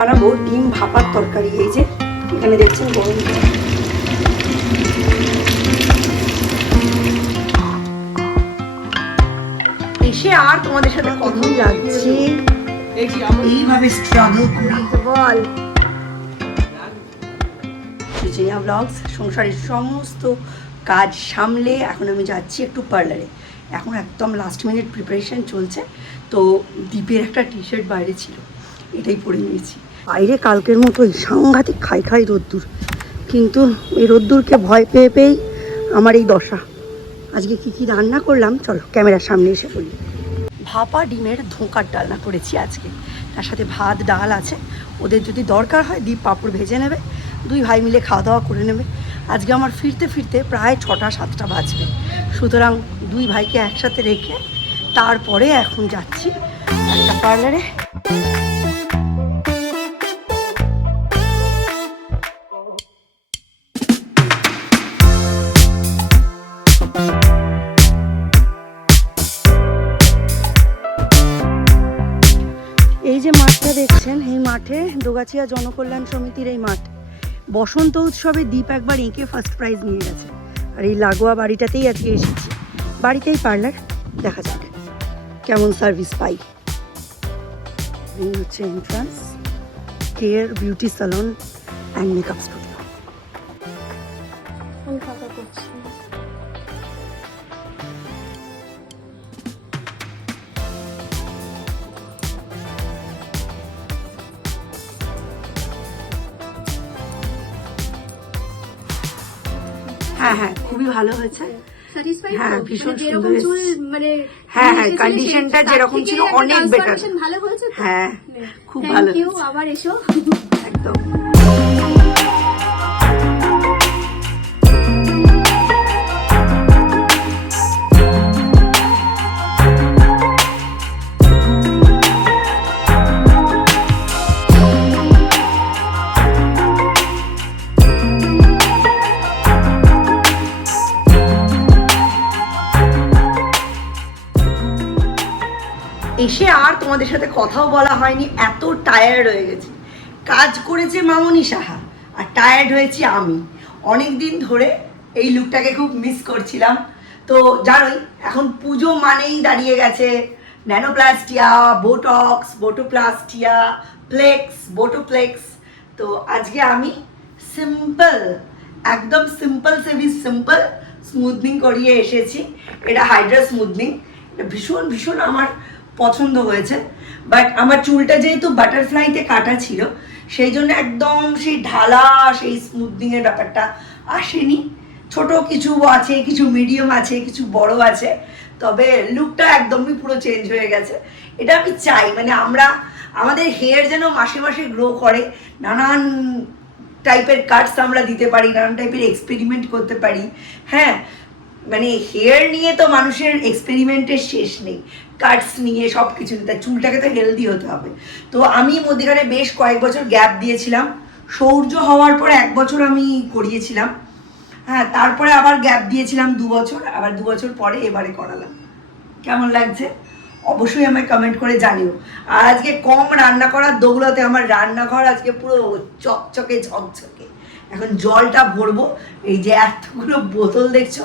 বানাবো ডিম ভাপার তরকারি এই যে এখানে দেখছেন গরম এসে আর তোমাদের সাথে কথা লাগছে এইভাবে স্ট্রাগল করি। বল। বিজয়া ব্লগস সংসারের সমস্ত কাজ সামলে এখন আমি যাচ্ছি একটু পার্লারে এখন একদম লাস্ট মিনিট প্রিপারেশন চলছে। তো দ্বীপের একটা টি শার্ট বাইরে ছিল। এটাই পরে নিয়েছি। বাইরে কালকের মতোই সাংঘাতিক খাই খাই রোদ্দুর। কিন্তু এই রোদ্দুরকে ভয় পেয়ে পেয়েই আমার এই দশা। আজকে কি কি রান্না করলাম? চলো, ক্যামেরার সামনে এসে বলি ভাপা ডিমের ধোঁকার ডালনা করেছি আজকে। তার সাথে ভাত, ডাল আছে। ওদের যদি দরকার হয় দ্বীপ পাঁপড় ভেজে নেবে। দুই ভাই মিলে খাওয়া দাওয়া করে নেবে। আজকে আমার ফিরতে ফিরতে প্রায় ছটা, সাতটা বাজবে। সুতরাং দুই ভাইকে একসাথে রেখে তারপরে এখন যাচ্ছি একটা পার্লারে মাঠটা দেখছেন এই মাঠে দোগাছিয়া জনকল্যাণ সমিতির এই মাঠ। বসন্ত উৎসবে দ্বীপ একবার এঁকে ফার্স্ট প্রাইজ নিয়ে গেছে। আর এই লাগোয়া বাড়িটাতেই আজকে এসেছি। বাড়িতেই পার্লার দেখা যাক। কেমন সার্ভিস পাই। এই হচ্ছে entrance care beauty salon and makeup studio খুবই ভালো হয়েছে। হ্যাঁ, ভীষণ মানে সুন্দর চুল এসেছে। মানে হ্যাঁ, হ্যাঁ, এসেছিল condition টা সে- তার যেরকম ছিল অনেক বেটার ভালো হয়েছে হ্যাঁ খুব ভালো আবার এসো। একদম। এসে আর তোমাদের সাথে কথাও বলা হয়নি, এত টায়ার্ড হয়ে গেছি। কাজ করেছে মামনি সাহা, আর টায়ার্ড হয়েছি আমি। অনেক দিন ধরে এই লুকটাকে খুব মিস করছিলাম। তো জানোই, এখন পুজো মানেই দাঁড়িয়ে গেছে। ন্যানোপ্লাস্টিয়া বোটক্স বোটোপ্লাস্টিয়া প্লেক্স বোটোপ্লেক্স তো আজকে আমি সিম্পল একদম সিম্পল সেভি সিম্পল স্মুথনিং করিয়ে এসেছি। এটা হাইড্রা স্মুথনিং এটা ভীষণ ভীষণ আমার পছন্দ হয়েছে। বাট আমার চুলটা যেহেতু বাটারফ্লাইতে কাটা ছিল, সেই জন্য একদম সেই ঢালা, সেই স্মুথনিংয়ের ব্যাপারটা আসেনি। ছোট কিছু আছে, কিছু মিডিয়াম আছে, কিছু বড় আছে, তবে লুকটা একদমই পুরো চেঞ্জ হয়ে গেছে। এটা আমি চাই মানে আমরা, আমাদের হেয়ার যেন মাসে মাসে গ্রো করে, নানান টাইপের কাটস আমরা দিতে পারি, নানান টাইপের এক্সপেরিমেন্ট করতে পারি। হ্যাঁ মানে হেয়ার নিয়ে তো মানুষের এক্সপেরিমেন্টের শেষ নেই। কাটস নিয়ে সব কিছু নিয়ে তাই চুলটাকে তো হেলদি হতে হবে। তো আমি মধ্যেখানে বেশ কয়েক বছর গ্যাপ দিয়েছিলাম। সৌর্য হওয়ার পর এক বছর আমি করিয়েছিলাম। হ্যাঁ তারপরে আবার গ্যাপ দিয়েছিলাম দু বছর, আবার দু বছর পরে এবারে করালাম। কেমন লাগছে? অবশ্যই আমায় কমেন্ট করে জানিও। আর আজকে কম রান্না করার দৌলতে আমার রান্নাঘর আজকে পুরো চকচকে, ঝকঝকে। এখন জলটা ভরবো, এই যে এতগুলো বোতল দেখছ,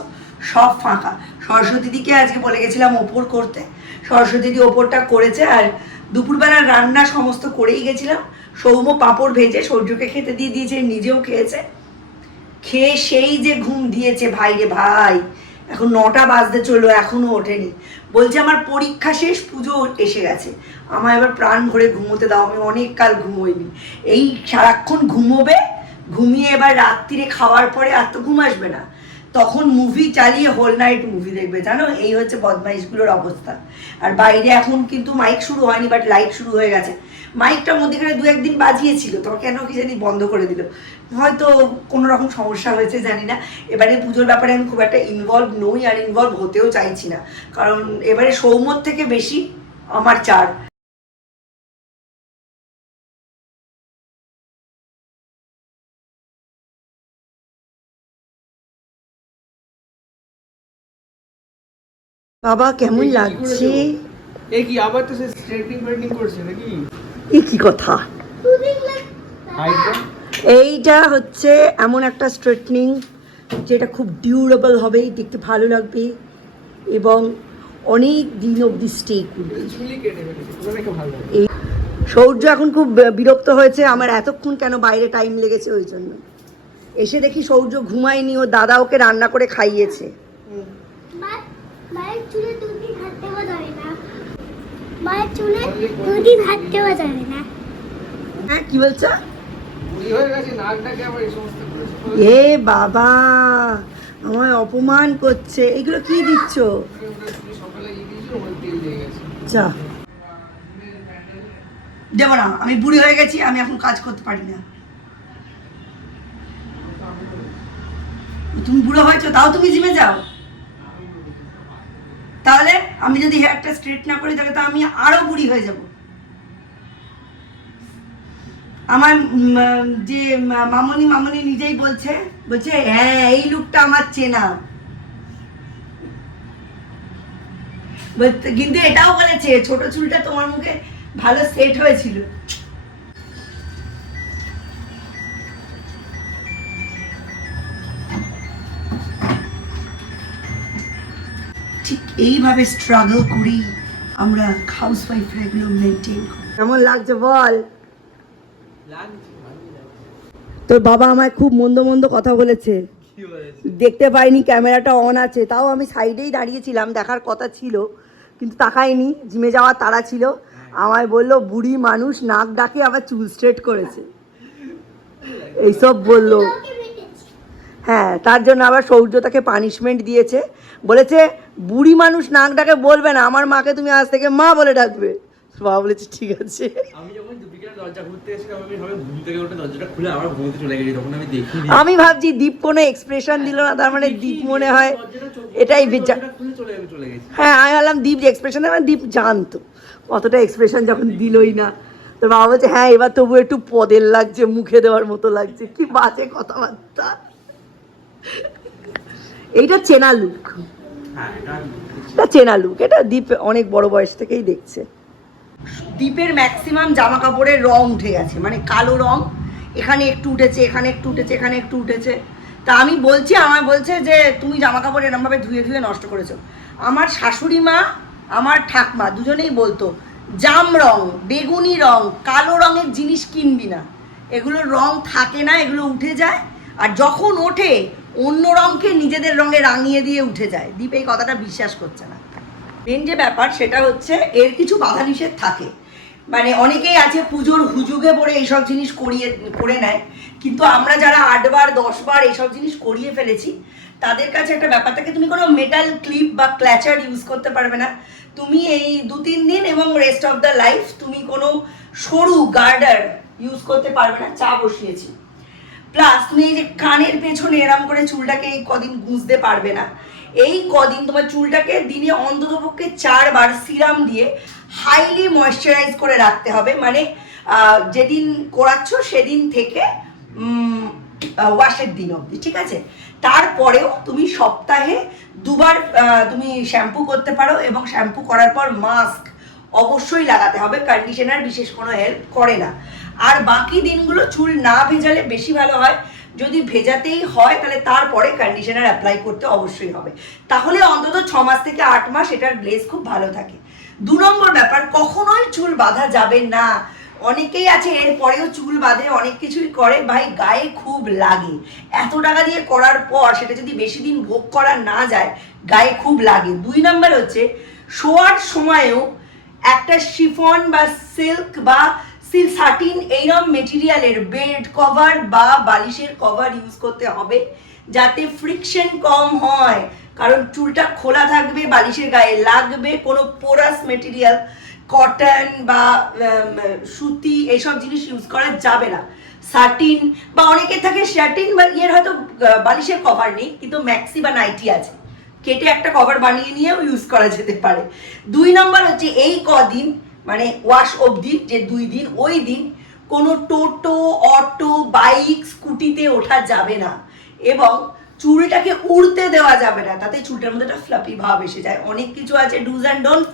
সব ফাঁকা। সরস্বতী দিকে আজকে বলে গেছিলাম ওপর করতে। সরস্বতী ওপরটা করেছে আর দুপুরবেলা রান্না সমস্ত করেই গেছিলাম। সৌম্য পাঁপড় ভেজে সূর্যকে খেতে দিয়ে দিয়েছে, নিজেও খেয়েছে। খেয়ে সেই যে ঘুম দিয়েছে, ভাই রে ভাই, এখন নটা বাজতে চলো এখনও ওঠেনি। বলছে আমার পরীক্ষা শেষ, পুজো এসে গেছে। আমার এবার প্রাণ ভরে ঘুমোতে দাও, আমি অনেক কাল ঘুমোইনি। এই সারাক্ষণ ঘুমোবে, ঘুমিয়ে এবার রাত্রিরে খাওয়ার পরে আর তো ঘুম আসবে না। তখন মুভি চালিয়ে হোল নাইট মুভি দেখবে, জানো? এই হচ্ছে বদমাইশগুলোর অবস্থা। আর বাইরে এখন কিন্তু মাইক শুরু হয়নি বাট লাইট শুরু হয়ে গেছে। মাইকটা মধ্যেখানে দু একদিন বাজিয়েছিল তো কেন কি জানি বন্ধ করে দিল। হয়তো কোনো রকম সমস্যা হয়েছে, জানি না। এবারে পুজোর ব্যাপারে আমি খুব একটা ইনভলভ নই, আর ইনভলভ হতেও চাইছি না। কারণ এবারে সৌমত থেকে বেশি আমার চার। বাবা কেমন লাগছে? এ কি আবার তো সে স্ট্রেটনিং ফ্রেটনিং করছে নাকি? এ কি কথা? এইটা হচ্ছে এমন একটা স্ট্রেটনিং যেটা খুব ডিউরেবল হবে দেখতে ভালো লাগবে এবং অনেক দিন অবধি স্টে করবে। এই সৌর্য এখন খুব বিরক্ত হয়েছে আমার এতক্ষণ কেন বাইরে টাইম লেগেছে ওই জন্য। এসে দেখি সৌর্য ঘুমায়নি ও দাদা ওকে রান্না করে খাইয়েছে মা- মায়ের চুলে দুদিন হাত দেওয়া যাবে না মায়ের চুলে দুদিন হাত দেওয়া যাবে না। হ্যাঁ কি বলছো? বুড়ি গেছে নাক ডাকে আবার এই সমস্ত করেছে। এ বাবা আমায় অপমান করছে। এগুলো কি দিচ্ছ? চা দেবো না আমি বুড়ি হয়ে গেছি আমি এখন কাজ করতে পারি না। তুমি বুড়ো হয়েছো তাও তুমি জিমে যাও। তাহলে আমি যদি হেয়ারটা স্ট্রেট না করি, তাহলে তো আমি আরও বুড়ি হয়ে যাব। আমার যে, মামনি মামনি নিজেই বলছে বলছে হ্যাঁ এই লুকটা আমার চেনা। কিন্তু এটাও বলেছে, ছোট চুলটা তোমার মুখে ভালো সেট হয়েছিল। ঠিক এইভাবে স্ট্রাগল করি, আমরা হাউস এগুলো মেনটেন করি। কেমন লাগছে বল? তোর বাবা আমায় খুব মন্দ মন্দ কথা বলেছে। দেখতে পাইনি, ক্যামেরাটা অন আছে। তাও আমি সাইডেই দাঁড়িয়েছিলাম দেখার কথা ছিল, কিন্তু তাকাইনি, জিমে যাওয়ার তাড়া ছিল। আমায় বলল, বুড়ি মানুষ নাক ডাকে আবার চুল স্ট্রেট করেছে। এইসব বলল। হ্যাঁ তার জন্য আবার সৌর্য তাকে পানিশমেন্ট দিয়েছে। বলেছে বুড়ি মানুষ নাক ডাকে বলবে না আমার মাকে তুমি আজ থেকে মা বলে ডাকবে। বাবা বলেছে ঠিক আছে। আমি ভাবছি দীপ কোনো এক্সপ্রেশন দিল না তার মানে দীপ মনে হয় এটাই বেচা দরজাটা খুলে চলে আমি চলে গেছি। হ্যাঁ আমি ভাবলাম দীপ যে এক্সপ্রেশন আমার দীপ জানতো। অতটা এক্সপ্রেশন যখন দিলই না। তোর বাবা বলছে হ্যাঁ এবার তবু একটু পদের লাগছে মুখে দেওয়ার মতো লাগছে। কি বাজে কথাবার্তা। এইটা চেনা লুক এটা এটা চেনা লুক এটা দীপ অনেক বড় বয়স থেকেই দেখছে। দীপের ম্যাক্সিমাম জামা কাপড়ের রং উঠে গেছে মানে কালো রং এখানে একটু উঠেছে এখানে একটু উঠেছে এখানে একটু উঠেছে। তা আমি বলছি আমার বলছে যে তুমি জামা কাপড় এরমভাবে ধুয়ে ধুয়ে নষ্ট করেছ। আমার শাশুড়ি মা আমার ঠাকমা দুজনেই বলতো জাম রং বেগুনি রং কালো রঙের জিনিস কিনবি না। এগুলোর রং থাকে না এগুলো উঠে যায় আর যখন ওঠে অন্য রঙকে নিজেদের রঙে রাঙিয়ে দিয়ে উঠে যায়। দীপ এই কথাটা বিশ্বাস করছে না। মেন যে ব্যাপার সেটা হচ্ছে এর কিছু বাধা নিষেধ থাকে। মানে অনেকেই আছে পুজোর হুজুগে পড়ে এইসব জিনিস করিয়ে, করে নেয়। কিন্তু আমরা যারা আটবার দশবার এইসব জিনিস করিয়ে ফেলেছি, তাদের কাছে একটা ব্যাপার থাকে, তুমি কোনো মেটাল ক্লিপ বা ক্ল্যাচার ইউজ করতে পারবে না। তুমি এই দু তিন দিন এবং রেস্ট অফ দ্য লাইফ তুমি কোনো সরু গার্ডার ইউজ করতে পারবে না, চা বসিয়েছি। প্লাস তুমি এই যে কানের পেছনে এরম করে চুলটাকে এই কদিন গুঁজতে পারবে না। এই কদিন তোমার চুলটাকে দিনে অন্ততপক্ষে চারবার সিরাম দিয়ে হাইলি ময়শ্চারাইজ করে রাখতে হবে। মানে যেদিন করাচ্ছ সেদিন থেকে ওয়াশের দিন অবধি, ঠিক আছে? তারপরেও তুমি সপ্তাহে দুবার তুমি শ্যাম্পু করতে পারো এবং শ্যাম্পু করার পর মাস্ক অবশ্যই লাগাতে হবে। কন্ডিশনার বিশেষ কোনো হেল্প করে না। আর বাকি দিনগুলো চুল না ভেজালে বেশি ভালো হয়। যদি ভেজাতেই হয়, তাহলে তারপরে কন্ডিশনার অ্যাপ্লাই করতে অবশ্যই হবে। তাহলে অন্তত ছ মাস থেকে আট মাস এটার গ্লেজ খুব ভালো থাকে। দু নম্বর ব্যাপার, কখনোই চুল বাঁধা যাবে না। অনেকেই আছে এর পরেও চুল বাঁধে, অনেক কিছুই করে। ভাই, গায়ে খুব লাগে। এত টাকা দিয়ে করার পর, সেটা যদি বেশি দিন ভোগ করা না যায়, গায়ে খুব লাগে। দুই নম্বর হচ্ছে, শোয়ার সময়েও একটা শিফন বা সিল্ক বা সিল্ক সাটিন এইরকম মেটেরিয়ালের বেড কভার বা বালিশের কভার ইউজ করতে হবে যাতে ফ্রিকশন কম হয়। কারণ চুলটা খোলা থাকবে, বালিশের গায়ে লাগবে, কোনো পোরাস মেটেরিয়াল কটন বা সুতি এইসব জিনিস ইউজ করা যাবে না। সাটিন বা অনেকের থাকে শাটিন বা ইয়ের হয়তো বালিশের কভার নেই, কিন্তু ম্যাক্সি বা নাইটি আছে। কেটে একটা কভার বানিয়ে নিয়েও ইউজ করা যেতে পারে। দুই নম্বর হচ্ছে এই কদিন মানে ওয়াশ অবধি যে দুই দিন, ওই দিন কোনো টোটো, অটো বাইক স্কুটিতে ওঠা যাবে না। এবং চুলটাকে উড়তে দেওয়া যাবে না, তাতে চুলটার মধ্যে একটা ফ্লাপি ভাব এসে যায়। অনেক কিছু আছে ডুজ অ্যান্ড ডোন্ট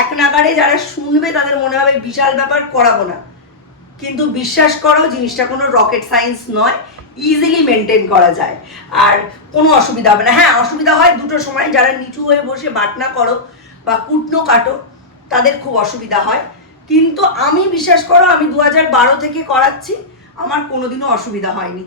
এক নাগারে যারা শুনবে, তাদের মনে হবে বিশাল ব্যাপার, করাবো না। কিন্তু বিশ্বাস করো, জিনিসটা কোনো রকেট সায়েন্স নয় ইজিলি মেনটেন করা যায়। আর কোনো অসুবিধা হবে না। হ্যাঁ অসুবিধা হয় দুটো সময়, যারা নিচু হয়ে বসে বাটনা করো বা কুটনো কাটো তাদের খুব অসুবিধা হয়। কিন্তু আমি বিশ্বাস করো, আমি দু বারো থেকে করাচ্ছি, আমার কোনোদিনও অসুবিধা হয়নি।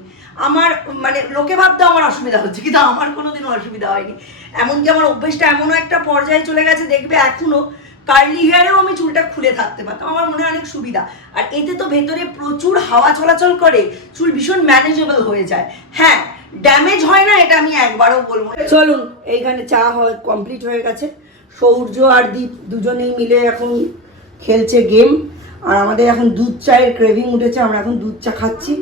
আমার মানে লোকে ভাবতে আমার অসুবিধা হচ্ছে, কিন্তু আমার কোনোদিনও অসুবিধা হয়নি। এমনকি আমার অভ্যেসটা এমনও একটা পর্যায়ে চলে গেছে, দেখবে এখনও কার্লি হেয়ারেও আমি চুলটা খুলে থাকতে পারতাম, আমার মনে অনেক সুবিধা। আর এতে তো ভেতরে প্রচুর হাওয়া চলাচল করে, চুল ভীষণ ম্যানেজেবল হয়ে যায়। হ্যাঁ ড্যামেজ হয় না, এটা আমি একবারও বলব চলুন, এইখানে চা হয় কমপ্লিট হয়ে গেছে। সৌর্য আর দীপ দুজনেই মিলে এখন খেলছে গেম। আর আমাদের এখন দুধ চায়ের ক্রেভিং উঠেছে, আমরা এখন দুধ চা খাচ্ছি।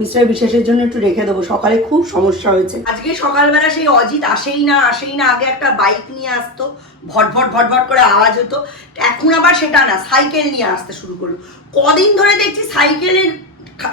মিস্টার বিশ্বাসের জন্য একটু রেখে দেবো, সকালে খুব সমস্যা হয়েছে। আজকে সকালবেলা সেই অজিত আসেই না আসেই না, আগে একটা বাইক নিয়ে আসতো, ভট ভট ভট ভট করে আওয়াজ হতো। এখন আবার সেটা না সাইকেল নিয়ে আসতে শুরু করল। কদিন ধরে দেখছি সাইকেলের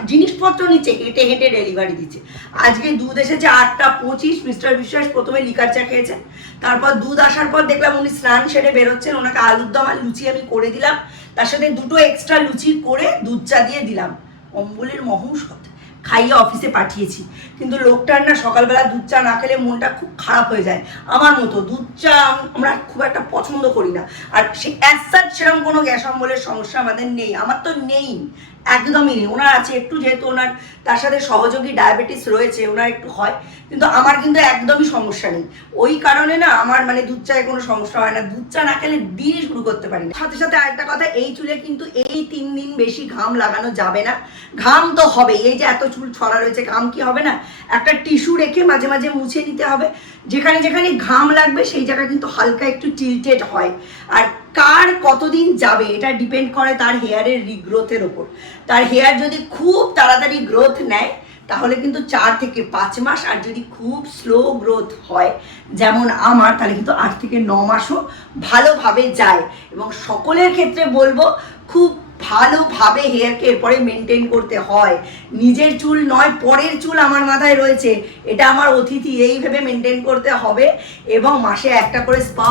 জিনিসপত্র নিচ্ছে, হেঁটে হেঁটে ডেলিভারি দিচ্ছে। আজকে দুধ এসেছে আটটা পঁচিশ মিস্টার বিশ্বাস প্রথমে লিকার চা খেয়েছেন। তারপর দুধ আসার পর দেখলাম উনি স্নান সেরে বেরোচ্ছেন, ওনাকে আলুর দম আর লুচি আমি করে দিলাম। তার সাথে দুটো এক্সট্রা লুচি করে দুধ চা দিয়ে দিলাম। অম্বলের মহৌষধ খাইয়ে অফিসে পাঠিয়েছি। কিন্তু লোকটার না সকালবেলা দুধ চা না খেলে মনটা খুব খারাপ হয়ে যায়। আমার মতো দুধ চা আমরা খুব একটা পছন্দ করি না। আর সে অ্যাসার সেরকম কোনো গ্যাস অম্বলের সমস্যা আমাদের নেই। আমার তো নেই। একদমই নেই। ওনার আছে একটু, যেহেতু ওনার, তার সাথে সহযোগী ডায়াবেটিস রয়েছে, ওনার একটু হয়। কিন্তু আমার কিন্তু একদমই সমস্যা নেই। ওই কারণে না আমার মানে দুধ চায়ে কোনো সমস্যা হয় না। দুধ চা না খেলে দিনই শুরু করতে পারি না। সাথে সাথে আরেকটা কথা, এই চুলে কিন্তু এই তিন দিন বেশি ঘাম লাগানো যাবে না। ঘাম তো হবে এই যে এত চুল ছড়া রয়েছে, ঘাম কি হবে না? একটা টিস্যু রেখে মাঝে মাঝে মুছে নিতে হবে। যেখানে যেখানে ঘাম লাগবে, সেই জায়গা কিন্তু হালকা একটু টিল্টেড হয়। আর কার কতদিন যাবে এটা ডিপেন্ড করে তার হেয়ারের রিগ্রোথের ওপর তার হেয়ার যদি খুব তাড়াতাড়ি গ্রোথ নেয়, তাহলে কিন্তু চার থেকে পাঁচ মাস, আর যদি খুব স্লো গ্রোথ হয়, যেমন আমার, তাহলে কিন্তু আট থেকে ন মাসও ভালোভাবে যায়। এবং সকলের ক্ষেত্রে বলব, খুব ভালোভাবে হেয়ারকে এরপরে মেনটেন করতে হয়। নিজের চুল নয়, পরের চুল আমার মাথায় রয়েছে। এটা আমার অতিথি এইভাবে মেনটেন করতে হবে। এবং মাসে একটা করে স্পা